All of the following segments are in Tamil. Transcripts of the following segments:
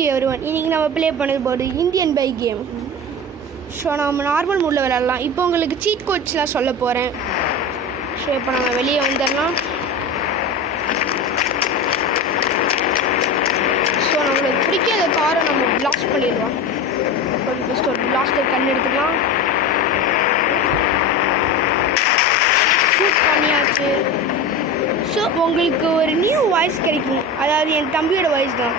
To everyone. இன்றைக்கி நம்ம ப்ளே பண்ணது போது இந்தியன் பைக் கேம். ஸோ நம்ம நார்மல் மூடில் விளையாடலாம். இப்போ உங்களுக்கு சீட் கோட்ஸ்லாம் சொல்ல போகிறேன். ஸோ இப்போ நம்ம வெளியே வந்துடலாம். ஸோ நம்மளுக்கு பிடிக்காத காரை நம்ம பிளாஸ்ட் பண்ணிடலாம். ஃபஸ்ட் ஒரு பிளாஸ்டர் கண் எடுத்துக்கலாம். ஷூட் பண்ணியாச்சு. ஸோ உங்களுக்கு ஒரு நியூ வாய்ஸ் கிடைக்கும். அதாவது என் தம்பியோட வாய்ஸ் தான்.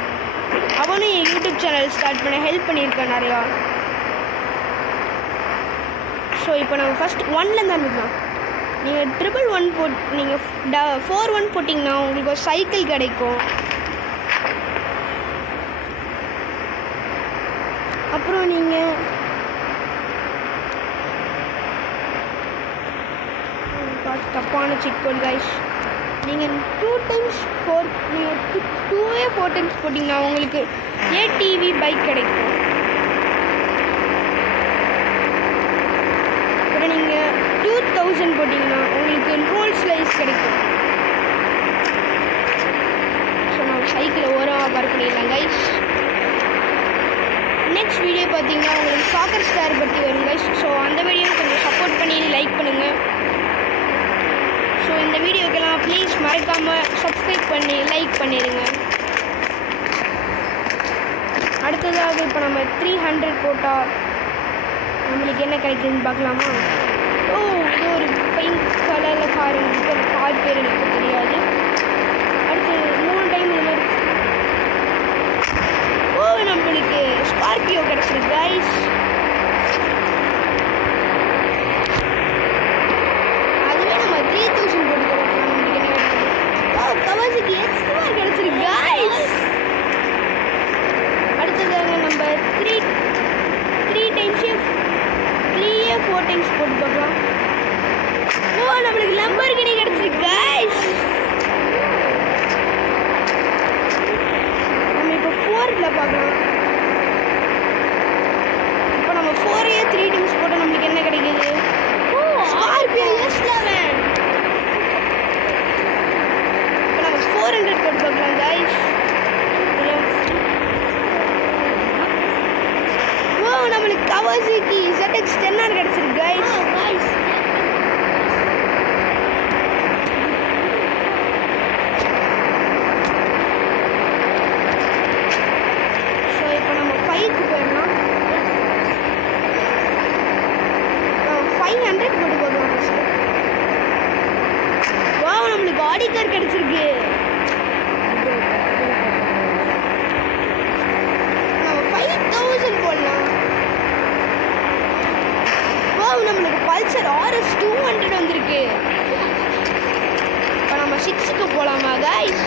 அவனும் என் யூடியூப் சேனல் ஸ்டார்ட் பண்ண ஹெல்ப் பண்ணியிருக்கான் நிறையா. ஸோ இப்போ நம்ம ஃபஸ்ட் 1லேருந்து ஆரம்பிக்கலாம். நீங்கள் 111 நீங்கள் 41 போட்டிங்கன்னா உங்களுக்கு ஒரு சைக்கிள் கிடைக்கும். அப்புறம் நீங்கள் தப்பான சிட் கோட் கைஸ். நீங்கள் 2 times 4 நீங்கள் 4 times போட்டிங்கன்னா உங்களுக்கு ஏடிவி பைக் கிடைக்கும். அப்புறம் நீங்கள் 2000 போட்டிங்கன்னா உங்களுக்கு ரோல்ஸ் ரைஸ் கிடைக்கும். ஸோ நம்ம சைக்கிளை ஓரமாக பார்க் பண்ணிடலாம் கைஸ். நெக்ஸ்ட் வீடியோ பார்த்தீங்கன்னா உங்களுக்கு சாக்கர் ஸ்டார் பற்றி வரும் கைஸ். ஸோ அந்த வீடியோ கொஞ்சம் சப்போர்ட் பண்ணி லைக் பண்ணுங்கள். ஸோ இந்த வீடியோக்கெல்லாம் ப்ளீஸ் மறக்காமல் சப்ஸ்கிரைப் பண்ணி லைக் பண்ணிடுங்க. அடுத்ததாக இப்போ நம்ம 300 போட்டால் நம்மளுக்கு என்ன கிடைக்குதுன்னு பார்க்கலாமா? ஓ, இது ஒரு பிங்க் கலரில் கார். கார் பேர் எனக்கு தெரியாது. அடுத்து 3 டைம் இந்த மாதிரி நம்மளுக்கு ஸ்கார்பியோ கிடச்சிருக்கு கைஸ். அதுவே நம்ம 3000 போட்டு கொடுக்கலாம். நம்மளுக்கு என்ன கிடைக்கும்? கவாசிக்கு எக்ஸ்ட்ரா கிடச்சிருக்கு கைஸ். அடுத்ததாக நம்ம 3 times 4 times போட்டு பார்க்கலாம். ஓ, நம்மளுக்கு லம்பர்கினி கிடச்சிருக்கு கைஸ். நம்ம இப்போ 4ல் பார்க்கலாம். இப்போ நம்ம 4 3 times போட்டால் நம்மளுக்கு என்ன கிடைக்குது? Scorpio S11. இப்போ நம்ம 400 போட்டு பார்க்கலாம் கைஸ். ஓ, நம்மளுக்கு கவாசிக்கு ZX-10R கிடச்சிருக்கு கைஸ். ஸோ இப்போ நம்ம 5க்கு போயிடலாம். 500 போட்டு போகலாம் ஃபஸ்ட்டு. வா, நம்மளுக்கு ஆடி கார் கிடச்சிருக்கு. நம்ம 5000 போடலாம். வா, நம்மளுக்கு பல்சர் RS 200 வந்திருக்கு. இப்போ நம்ம 6க்கு போகலாமா கைஸ்?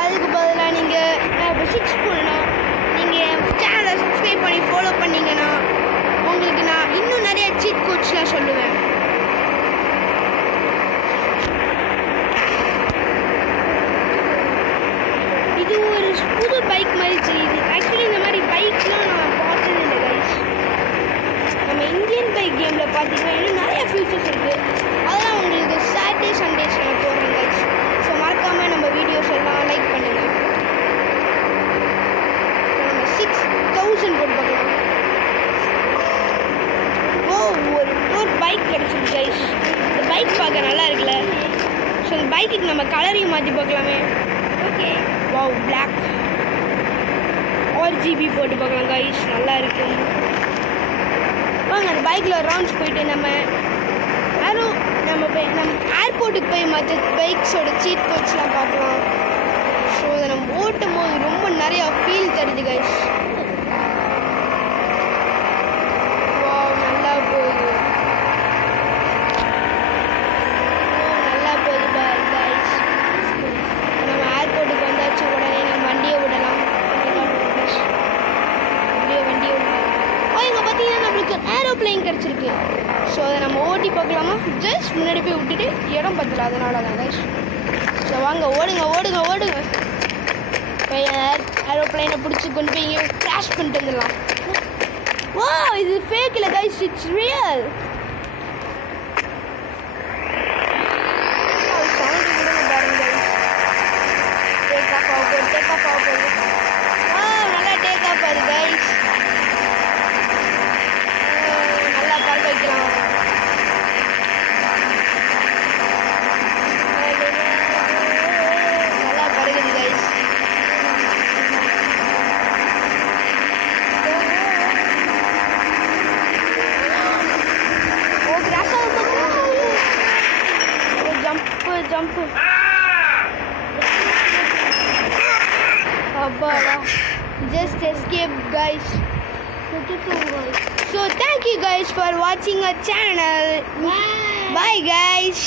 அதுக்கு பதிலாக நீங்கள் இப்போ 6 போடணும். நீங்கள் சேனலை சப்ஸ்கிரைப் பண்ணி ஃபாலோ பண்ணிங்கன்னா உங்களுக்கு நான் இன்னும் நிறைய சீட் கோட்ஸ்லாம் சொல்லுவேன். இது ஒரு புது பைக் மாதிரி தெரியுது. ஆக்சுவலி இந்த மாதிரி பைக்லாம் நான் பார்த்தது இல்லை கைஸ். நம்ம இந்தியன் பைக் கேமில் பார்த்தீங்கன்னா இன்னும் நிறைய ஃபியூச்சர்ஸ் இருக்குது. அதெல்லாம் உங்களுக்கு சாட்டர்டே சண்டேஸ் நான் போடுறேன் கைஸ். ஸோ மறக்காமல் நம்ம வீடியோஸ் எல்லாம் லைக் பண்ணுங்கள். நம்ம 6000 போட்டு பார்க்கலாம். ஓ, ஒரு பைக் கிடச்சிருக்கு கைஸ். இந்த பைக் பார்க்க நல்லா இருக்குல்ல? ஸோ இந்த பைக்குக்கு நம்ம கலரையும் மாற்றி பார்க்கலாமே. ஓகே, வாவ், பிளாக் RGB போட்டு பார்க்கலாம் கைஸ். நல்லா இருக்கும். வாங்க அந்த பைக்கில் ரவுண்ட்ஸ் போயிட்டு நம்ம ஏர்போர்ட்டுக்கு போய் மற்ற பைக்ஸோட சீட் கோட்ஸ்லாம் பார்க்கலாம். ஸோ அதை நம்ம ஓட்டும் போது ரொம்ப நிறையா ஃபீல் தருது கைஸ். வாவ், நல்லா போகுது. நல்லா போகுது கைஸ். நம்ம ஏர்போர்ட்டுக்கு வந்தாச்சு. உடனே நம்ம வண்டியை விடலாம். வண்டியை விடலாம். இங்கே பார்த்தீங்கன்னா நம்மளுக்கு ஏரோப்ளைன் கிடச்சிருக்கு. ஸோ அதை நம்ம ஓட்டி பார்க்கலாமா? ஜஸ்ட் முன்னாடி போய் விட்டுட்டு இடம் பத்தல, அதனால தான் கைஸ். ஸோ வாங்க, ஓடுங்க. இப்போ ஏரோப்ளைனை பிடிச்சி கொண்டு போய் இங்கே கிராஷ் பண்ணிட்டு வந்துடலாம். வா, இது ஃபேக் இல்லை கைஸ், இட்ஸ் ரியல். சவுண்டு கூட பாருங்க கைஸ். டேக் ஆஃப் ஆகுது. ஜம்ப் அப்பாடா just escape guys. So thank you guys for watching our channel. Bye guys.